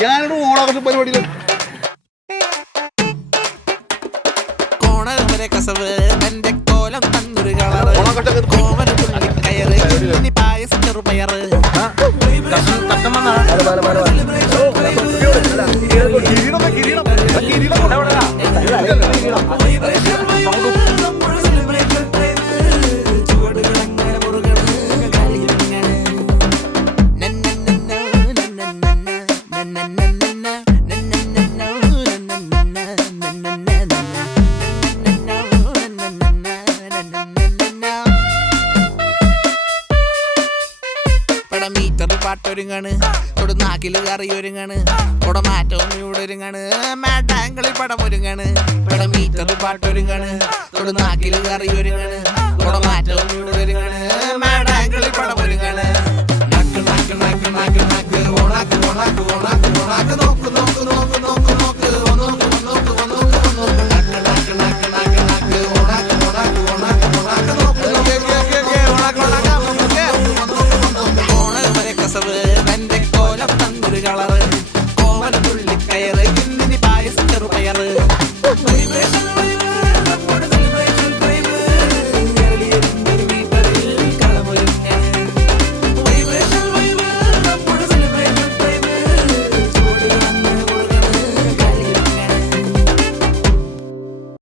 ഞാനൊരു ഓണാഘോഷ പരിപാടിയിൽ കസവ് തന്റെ കോലം തന്നൊരു കളറ് കോമന് തുള്ളി കയറ് ഇനി പായസം ചെറുപയറ് മീറ്ററിൽ പാട്ടൊരുങ്ങാണ് ഇവിടെ നാക്കില് കറിയൊരുങ്ങാണ് ഇവിടെ മാറ്റവും ഇവിടെ ഒരുങ്ങാണ് മാറ്റാങ്കളിൽ പടമൊരുങ്ങാണ് ഇവിടെ മീറ്ററിൽ പാട്ടൊരുങ്ങാണ് ഇവിടെ നാക്കില് കറിയൊരുങ്ങാണ് ഇവിടെ മാറ്റവും ഇവിടെ ഒരുങ്ങാണ് മാറ്റാങ്കളിൽ പടമൊരുങ്ങാണ് നാക്ക് നാക്ക് നാക്ക് നാക്ക് നാക്ക് ഓണാക്ക് ഓണാക്ക് ഓണാക്ക് ഓണാക്ക് നോക്ക് നോക്ക് നോക്ക് നോക്ക് നോക്ക് നോക്ക് നോക്ക് നോക്ക് നാക്ക് നാക്ക് നാക്ക് നാക്ക് നാക്ക് ഓണാക്ക് ഓണാക്ക് ഓണാക്ക് ഓണാക്ക് നോക്ക് തന്റെ കോലം തന്നൊരു കളറ് കോമന തുള്ളി കയറ് ഇന്നിനി പായസം ചെറുപയറ്